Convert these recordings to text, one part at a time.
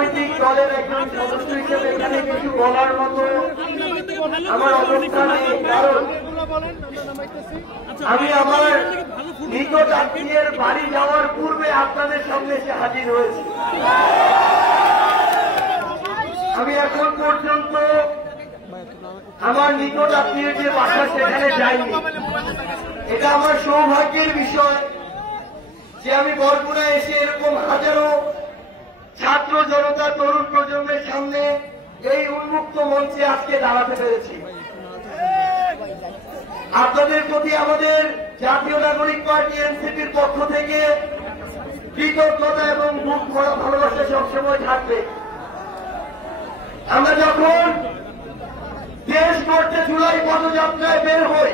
রাজনৈতিক দলের একজন সদস্য হিসেবে এখানে কিছু বলার মতো আমার অবস্থা নেই, কারণ আমি আমার নিকট আত্মীয়ের বাড়ি যাওয়ার পূর্বে আপনাদের সামনে এসে হাজির হয়েছি। আমি এখন পর্যন্ত আমার নিকট আত্মীয়ের যে বাসা সেখানে যাইনি। এটা আমার সৌভাগ্যের বিষয় যে আমি বরগুনা এসে এরকম হাজারো ছাত্র জনতা তরুণ প্রজন্মের সামনে এই উন্মুক্ত মঞ্চে আজকে দাঁড়াতে পেরেছি। আপনাদের প্রতি আমাদের জাতীয় নাগরিক পার্টি এনসিপির পক্ষ থেকে কৃতজ্ঞতা এবং বুক ভরা ভালোবাসা সবসময় থাকবে। আমরা যখন দেশ গড়তে জুলাই পদযাত্রায় বের হই,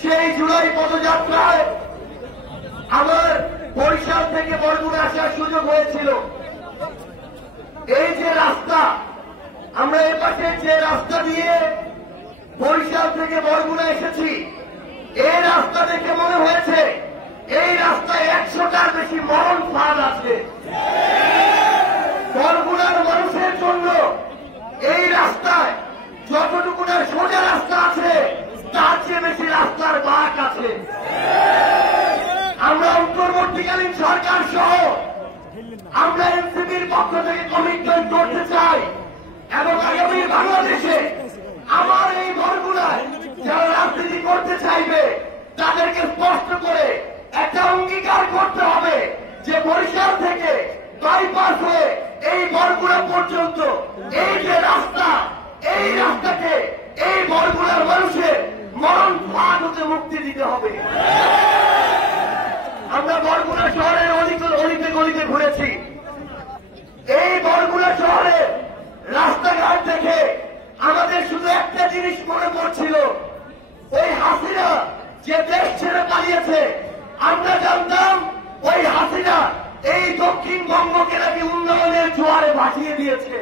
সেই জুলাই পদযাত্রায় আমার বরিশাল থেকে বরগুনা আসার সুযোগ হয়েছিল। এই যে রাস্তা, আমরা এপাশে যে রাস্তা দিয়ে বরিশাল থেকে বরগুনা এসেছি, এই রাস্তা দেখে মনে হয়েছে এই রাস্তায় 100টার বেশি মরণ ফাঁদ আছে। বরগুনার মানুষের জন্য এই রাস্তায় যতটুকু না সোজা রাস্তা আছে, তার চেয়ে বেশি রাস্তার বাঁক আছে। আমরা অন্তর্বর্তীকালীন সরকার সহ আমরা এনসিপির পক্ষ থেকে কমিটমেন্ট করতে চাই এবং আগামী বাংলাদেশে আমার এই বরগুনায় যারা রাজনীতি করতে চাইবে তাদেরকে স্পষ্ট করে একটা অঙ্গীকার করতে হবে যে বরিশাল থেকে বাইপাস হয়ে এই বরগুনা পর্যন্ত এই যে রাস্তা, এই রাস্তাকে এই বরগুনার মানুষের মরণ ফাঁদ হতে মুক্তি দিতে হবে। আমরা বরগুনা শহরের অলিতে গলিতে ঘুরেছি। এই বরগুনা শহরের রাস্তাঘাট দেখে আমাদের শুধু একটা জিনিস মনে পড়ছিল, ওই হাসিনা যে দেশ ছেড়ে পালিয়েছে, আমরা জানতাম ওই হাসিনা এই দক্ষিণবঙ্গকে নাকি উন্নয়নের জোয়ারে ভাসিয়ে দিয়েছে।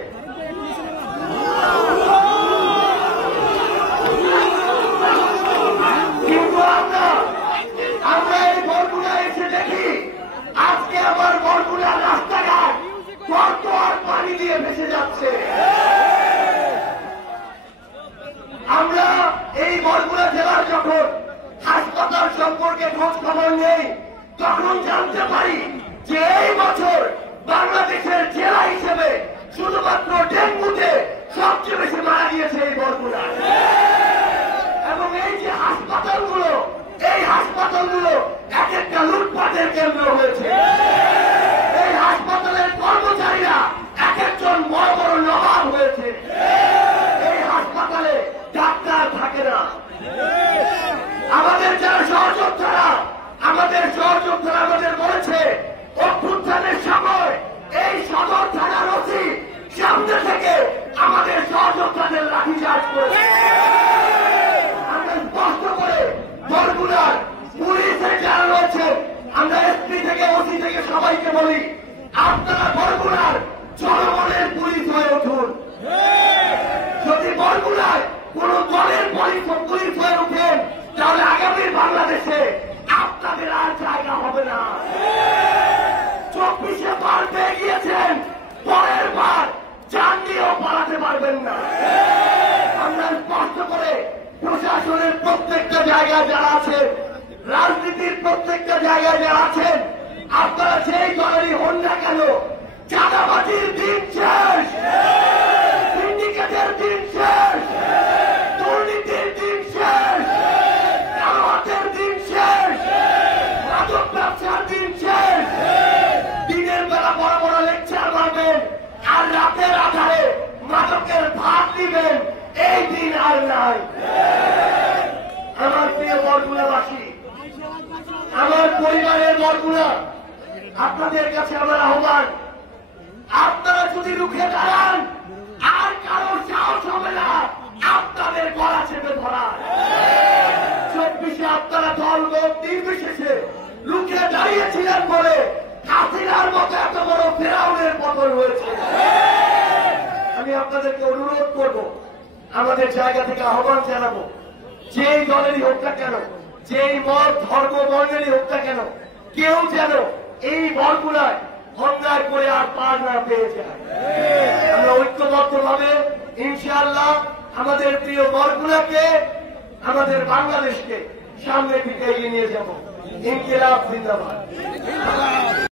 কিন্তু আমরা এই বরগুনা এসে দেখি আজকে আবার বরগুনার রাস্তাঘাট গর্ত আর পানি দিয়ে ভেসে যাচ্ছে। আমরা এই বরগুনা জেলার যখন হাসপাতাল সম্পর্কে খোঁজ খবর নেই, তখন জানতে পারি যে এই বছর বাংলাদেশের জেলা হিসেবে শুধুমাত্র ডেঙ্গুতে সবচেয়ে বেশি মারা গিয়েছে এই বরগুনা। এবং এই যে হাসপাতালগুলো, এই হাসপাতালগুলো এক একটা লুটপাটের কেন্দ্র হয়েছে। এই হাসপাতালের কর্মচারীরা এক একজন বড় বড় নবাব হয়েছে। এই হাসপাতালে ডাক্তার থাকে না। আমাদের যারা সহযোদ্ধারা আমাদের বলেছে অভ্যুত্থানের সময় এই সদর থানার ওসি সামনে থেকে আমাদের সহযোদ্ধাদের লাঠিচার্জ করেছে। আমরা স্পষ্ট করে বরগুনার পুলিশের যারা রয়েছে, আমরা এসপি থেকে ওসি থেকে সবাইকে বলি, আপনারা বরগুনার জনগণের পুলিশ হয়ে উঠুন। যদি বরগুনায় কোন দলের পুলিশ হয়ে উঠেন, তাহলে আগামী বাংলাদেশে আপনাদের আর জায়গা হবে না। 24-এ পার পেয়ে গিয়েছেন, পরের বার জান দিয়েও পালাতে পারবেন না। আমরা স্পষ্ট করে প্রশাসনের প্রত্যেকটা জায়গায় যারা আছেন, রাজনীতির প্রত্যেকটা জায়গায় যারা আছেন, আপনারা সেই দলেরই হন না কেন, চাঁদাবাজির দিন শেষ, সিন্ডিকেটের দিন শেষ, দুর্নীতির দিন শেষ, কালোহাতের দিন শেষ, মাদক ব্যবসার দিন শেষ। দিনের বেলা বড় বড় লেকচার মারবেন আর রাতের আধারে মাদকের ভাত দিবেন, এই দিন আর নাই। আমার প্রিয় বরগুনাবাসী, আমার পরিবারের বরগুনা, আপনাদের কাছে আমার আহ্বান, আপনারা যদি রুখে দাঁড়ান আর কারোর সাহস হবে না আপনাদের গলা চেপে ধরা। 24-এ আপনারা দলমত নির্বিশেষে রুখে দাঁড়িয়েছিলেন বলে হাসিনার মতো এত বড় ফেরাউনের পতন হয়েছে। আমি আপনাদেরকে অনুরোধ করব, আমাদের জায়গা থেকে আহ্বান জানাবো, যেই দলেরই হোক না কেন, যেই মত ধর্ম বর্ণেরই হোক না কেন, কেউ যেন এই বরগুনায় অন্যায় করে আর পার না পেয়ে যায়। আমরা ঐক্যবদ্ধভাবে ইনশাআল্লাহ আমাদের প্রিয় বরগুনাকে, আমাদের বাংলাদেশকে সামনের দিকে এগিয়ে নিয়ে যাব। ইনকিলাব জিন্দাবাদ।